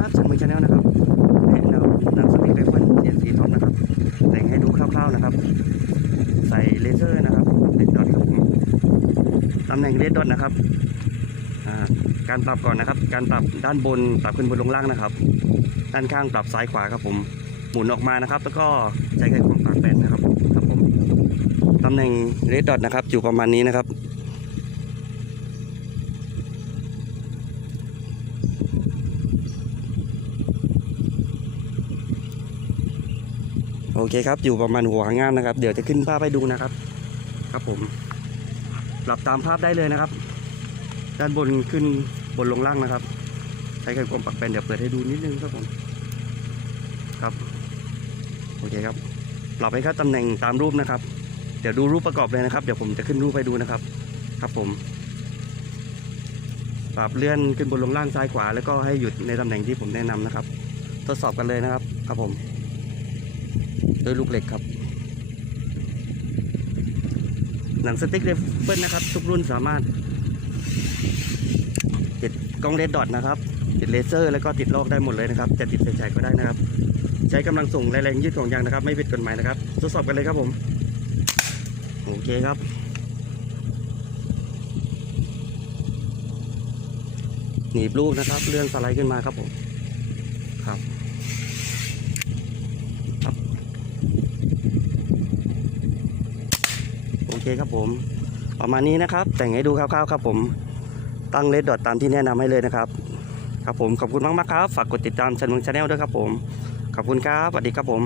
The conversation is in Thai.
ครับชันมือชาแนลนะครับนี่นะครับหนังสติ๊กไรเฟิลเสียนสีท็องนะครับ แต่งให้ดูคร่าวๆนะครับ ใส่เลเซอร์นะครับเลดดอทครับผมตำแหน่งเลดดอทนะครับการปรับก่อนนะครับ การปรับด้านบนปรับขึ้นบนลงล่างนะครับ ด้านข้างปรับซ้ายขวาครับผม หมุนออกมานะครับ แล้วก็ใช้ไขควงปากแปดนะครับครับผมตำแหน่งเลดดอทนะครับอยู่ประมาณนี้นะครับ โอเคครับ อยู่ประมาณหัวหางานนะครับ เดี๋ยวจะขึ้นภาพให้ดูนะครับ ครับผมปรับตามภาพได้เลยนะครับ ด้านบนขึ้นบนลงล่างนะครับ ใช้ไขควงปักเป็นเดี๋ยวเปิดให้ดูนิดนึงครับผม ครับ โอเคครับ ปรับให้เข้าตำแหน่งตามรูปนะครับ เดี๋ยวดูรูปประกอบเลยนะครับ เดี๋ยวผมจะขึ้นรูปให้ดูนะครับ ครับผม ปรับเลื่อนขึ้นบนลงล่างซ้ายขวา แล้วก็ให้หยุดในตำแหน่งที่ผมแนะนำนะครับ ทดสอบกันเลยนะครับ ครับผม ด้วยลูกเหล็กครับ หนังสติ๊กเรฟเฟิลนะครับ ทุกรุ่นสามารถ ติดกล้องเลดดอทนะครับ ติดเลเซอร์แล้วก็ติดลอกได้หมดเลยนะครับ จะติดไฟฉายก็ได้นะครับ ใช้กำลังส่งและแรงยืดของยางนะครับ ไม่ผิดกฎหมายนะครับ ทดสอบกันเลยครับผม โอเคครับหนีบลูกนะครับ เลื่อนสไลด์ขึ้นมาครับผม ครับ โอ เคครับผม ประมาณนี้นะครับ แต่งให้ดูคร่าวๆครับผมตั้งเลดดอทตามที่แนะนำให้เลยนะครับ ครับผมขอบคุณมากๆครับ ฝากกดติดตามชันเมืองชาแนลด้วยครับผม ขอบคุณครับสวัสดีครับผม